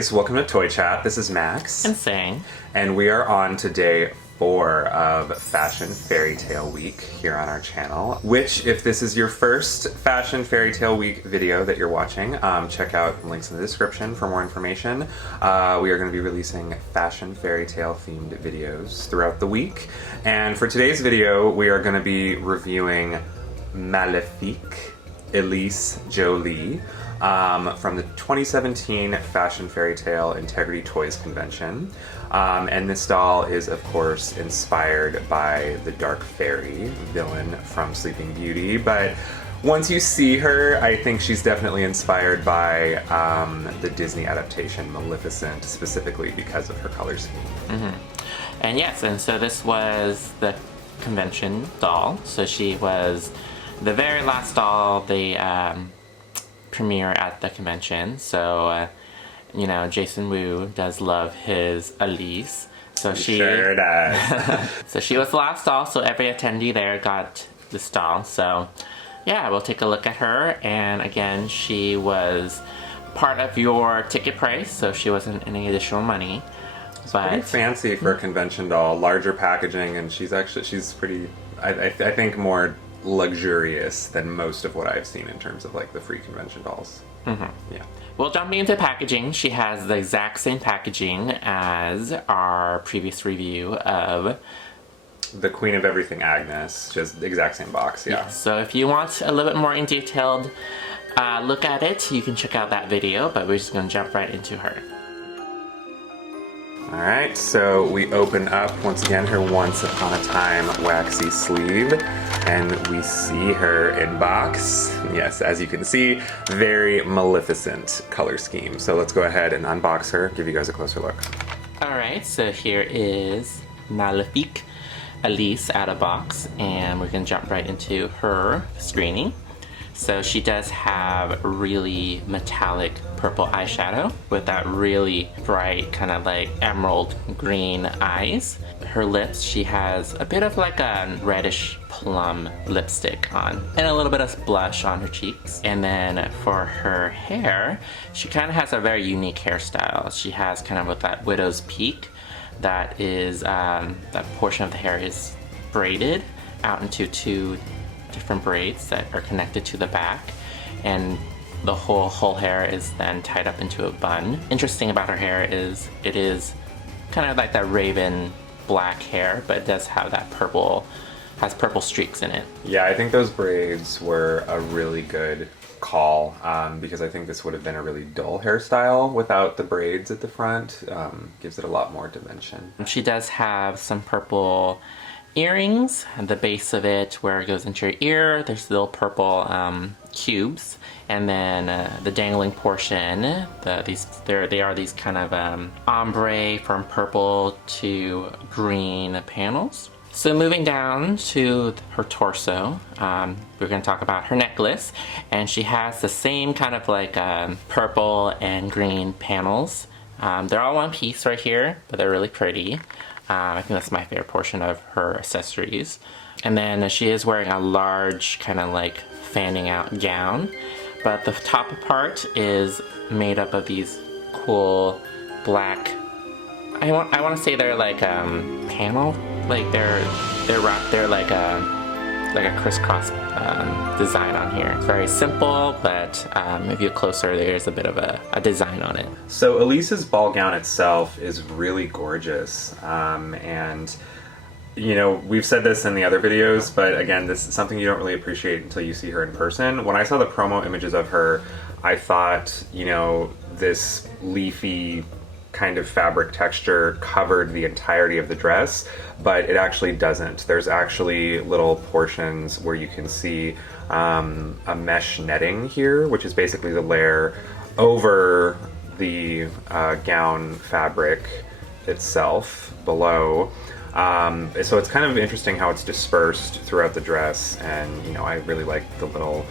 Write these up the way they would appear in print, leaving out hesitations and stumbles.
guys, welcome to Toy Chat. This is Max. And Sang. And we are on to day 4 of Fashion Fairytale Week here on our channel. Which, if this is your first Fashion Fairytale Week video that you're watching, check out links in the description for more information. We are going to be releasing Fashion Fairytale themed videos throughout the week. And for today's video, we are going to be reviewing Maléfique Elyse Jolie. From the 2017 Fashion Fairytale Integrity Toys Convention. And this doll is, of course, inspired by the Dark Fairy villain from Sleeping Beauty. But once you see her, I think she's definitely inspired by the Disney adaptation Maleficent, specifically because of her color scheme. Mm-hmm. And yes, and so this was the convention doll. So she was the very last doll they premiere at the convention. So you know, Jason Wu does love his Elyse. So she sure does. So she was the last doll, so every attendee there got this doll. So yeah, we'll take a look at her. And again, she was part of your ticket price, so she wasn't any additional money. It's pretty fancy for a convention doll, larger packaging, and she's pretty, I think, more luxurious than most of what I've seen in terms of like the free convention dolls. Mm-hmm. Yeah. Well, jumping into packaging, she has the exact same packaging as our previous review of the Queen of Everything, Agnes. Just the exact same box, yeah. So if you want a little bit more in detailed look at it, you can check out that video, but we're just going to jump right into her. Alright, so we open up, once again, her Once Upon a Time waxy sleeve, and we see her in box. Yes, as you can see, very Maleficent color scheme. So let's go ahead and unbox her, give you guys a closer look. Alright, so here is Maléfique Elyse out of box, and we're going to jump right into her screening. So she does have really metallic purple eyeshadow with that really bright kind of like emerald green eyes. Her lips, she has a bit of like a reddish plum lipstick on and a little bit of blush on her cheeks. And then for her hair, she kind of has a very unique hairstyle. She has kind of with that widow's peak that is, that portion of the hair is braided out into two different braids that are connected to the back, and the whole hair is then tied up into a bun. Interesting about her hair is it is kind of like that raven black hair, but it does have that purple, has purple streaks in it. Yeah, I think those braids were a really good call, because I think this would have been a really dull hairstyle without the braids at the front. Gives it a lot more dimension. She does have some purple earrings at the base of it where it goes into your ear. There's little purple cubes, and then the dangling portion, they are these kind of ombre from purple to green panels. So moving down to her torso, we're going to talk about her necklace, and she has the same kind of like purple and green panels. They're all one piece right here, but they're really pretty. I think that's my favorite portion of her accessories. And then she is wearing a large kind of like fanning out gown, but the top part is made up of these cool black, I want to say they're like panel, like they're like a crisscross design on here. It's very simple, but if you look closer, there's a bit of a design on it. So Elise's ball gown itself is really gorgeous, and you know, we've said this in the other videos, but again, this is something you don't really appreciate until you see her in person. When I saw the promo images of her, I thought, you know, this leafy kind of fabric texture covered the entirety of the dress, but it actually doesn't. There's actually little portions where you can see a mesh netting here, which is basically the layer over the gown fabric itself below. So it's kind of interesting how it's dispersed throughout the dress, and you know, I really like the little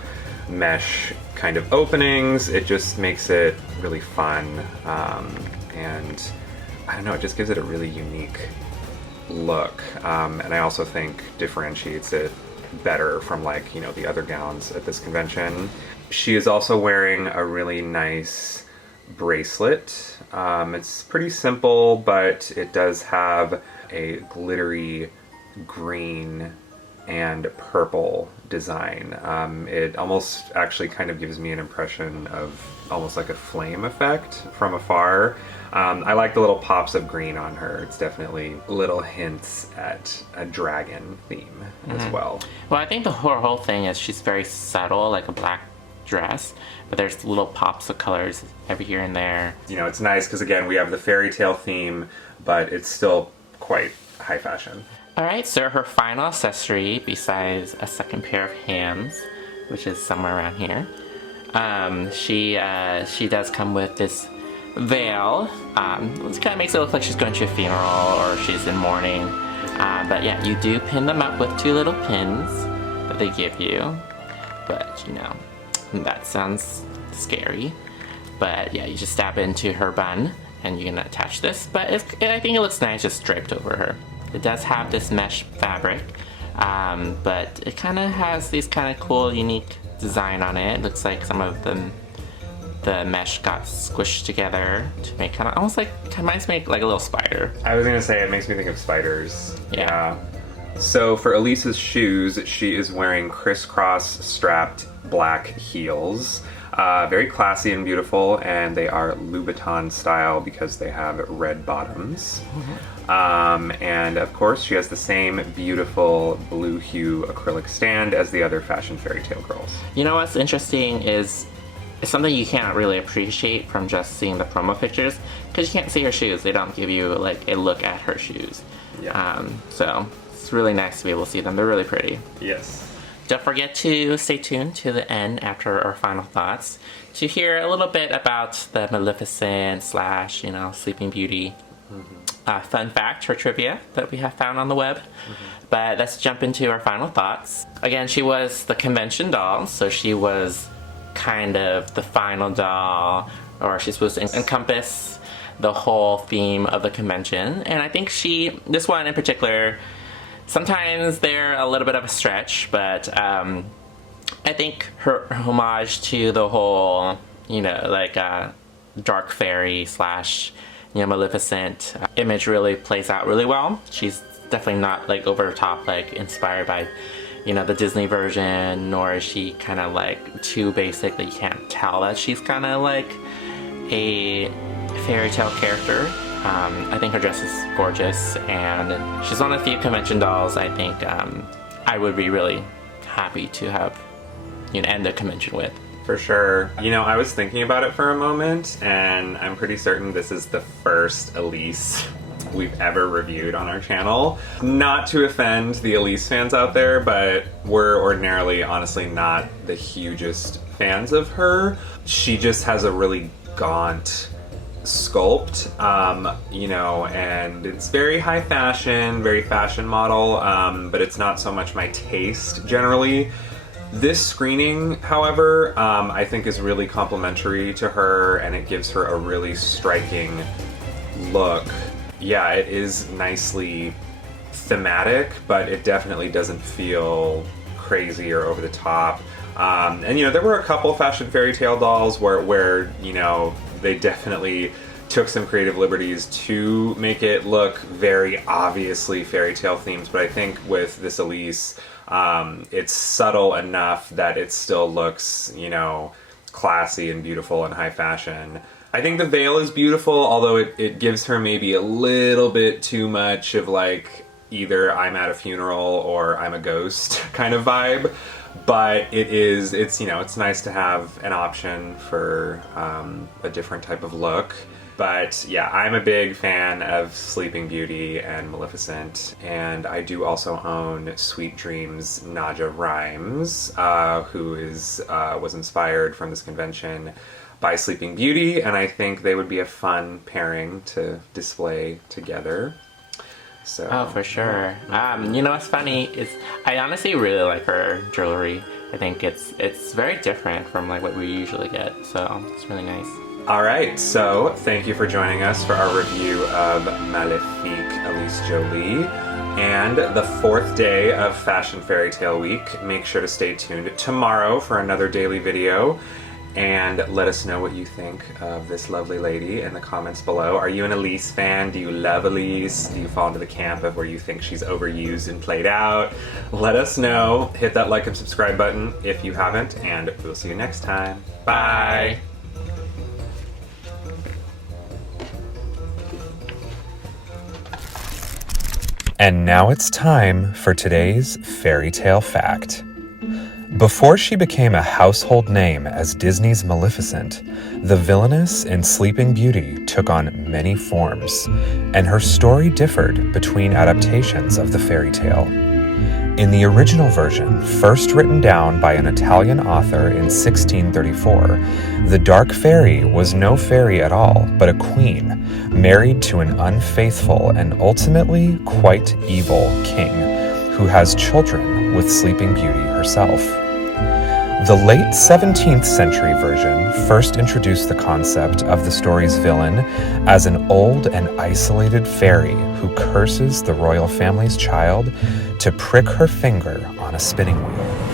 mesh kind of openings. It just makes it really fun, and I don't know, it just gives it a really unique look, and I also think differentiates it better from, like, you know, the other gowns at this convention. She is also wearing a really nice bracelet. It's pretty simple, but it does have a glittery green and purple design. It almost actually kind of gives me an impression of almost like a flame effect from afar. I like the little pops of green on her. It's definitely little hints at a dragon theme as well. Well, I think the whole thing is she's very subtle, like a black dress, but there's little pops of colors every here and there. You know, it's nice because again, we have the fairy tale theme, but it's still quite high fashion. Alright, so her final accessory, besides a second pair of hands, which is somewhere around here, she does come with this veil, which kind of makes it look like she's going to a funeral or she's in mourning. But yeah, you do pin them up with 2 little pins that they give you. But, you know, that sounds scary. But yeah, you just stab it into her bun and you can attach this. But I think it looks nice just draped over her. It does have this mesh fabric, but it kind of has these kind of cool, unique design on it. It looks like some of the mesh got squished together to make kind of almost like, reminds me like a little spider. I was gonna say, it makes me think of spiders. Yeah. So for Elise's shoes, she is wearing crisscross strapped black heels. Very classy and beautiful, and they are Louboutin style because they have red bottoms. And of course, she has the same beautiful blue hue acrylic stand as the other fashion fairy tale girls. You know what's interesting is it's something you can't really appreciate from just seeing the promo pictures because you can't see her shoes. They don't give you like a look at her shoes. Yeah. So it's really nice to be able to see them. They're really pretty. Yes. Don't forget to stay tuned to the end after our final thoughts to hear a little bit about the Maleficent / Sleeping Beauty fun fact or trivia that we have found on the web. But let's jump into our final thoughts. Again, she was the convention doll, so she was kind of the final doll, or she's supposed to encompass the whole theme of the convention. And I think this one in particular, sometimes they're a little bit of a stretch, but I think her homage to the whole, dark fairy / Maleficent image really plays out really well. She's definitely not like over the top, like inspired by, the Disney version, nor is she kind of like too basic that you can't tell that she's kind of like a fairy tale character. I think her dress is gorgeous, and she's one of the few convention dolls I think I would be really happy to have end the convention with. For sure. I was thinking about it for a moment, and I'm pretty certain this is the first Elyse we've ever reviewed on our channel. Not to offend the Elyse fans out there, but we're ordinarily, honestly, not the hugest fans of her. She just has a really gaunt sculpt, and it's very high fashion, very fashion model, but it's not so much my taste generally. This screening, however, I think is really complimentary to her, and it gives her a really striking look. Yeah, it is nicely thematic, but it definitely doesn't feel crazy or over the top. And there were a couple fashion fairy tale dolls where they definitely took some creative liberties to make it look very obviously fairy tale themed, but I think with this Elyse, it's subtle enough that it still looks, classy and beautiful and high fashion. I think the veil is beautiful, although it gives her maybe a little bit too much of like either I'm at a funeral or I'm a ghost kind of vibe. But it's nice to have an option for a different type of look. But yeah, I'm a big fan of Sleeping Beauty and Maleficent, and I do also own Sweet Dreams Naja Rhymes, who was inspired from this convention by Sleeping Beauty, and I think they would be a fun pairing to display together. So. Oh, for sure. What's funny is I honestly really like her jewelry. I think it's very different from like what we usually get, so it's really nice. Alright, so thank you for joining us for our review of Maléfique Elyse Jolie and the 4th day of Fashion Fairy Tale Week. Make sure to stay tuned tomorrow for another daily video. and let us know what you think of this lovely lady in the comments below. Are you an Elyse fan? Do you love Elyse? Do you fall into the camp of where you think she's overused and played out? Let us know. Hit that like and subscribe button if you haven't, and we'll see you next time. Bye! And now it's time for today's fairy tale fact. Before she became a household name as Disney's Maleficent, the villainess in Sleeping Beauty took on many forms, and her story differed between adaptations of the fairy tale. In the original version, first written down by an Italian author in 1634, the Dark Fairy was no fairy at all, but a queen, married to an unfaithful and ultimately quite evil king, who has children with Sleeping Beauty herself. The late 17th century version first introduced the concept of the story's villain as an old and isolated fairy who curses the royal family's child to prick her finger on a spinning wheel.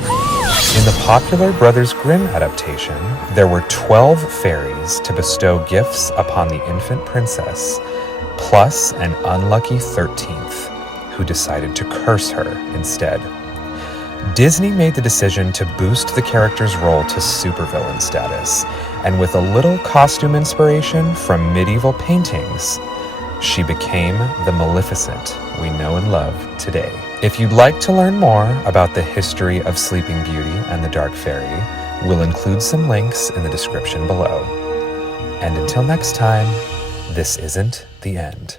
In the popular Brothers Grimm adaptation, there were 12 fairies to bestow gifts upon the infant princess, plus an unlucky 13th, who decided to curse her instead. Disney made the decision to boost the character's role to supervillain status, and with a little costume inspiration from medieval paintings, she became the Maleficent we know and love today. If you'd like to learn more about the history of Sleeping Beauty and the Dark Fairy, we'll include some links in the description below. And until next time, this isn't the end.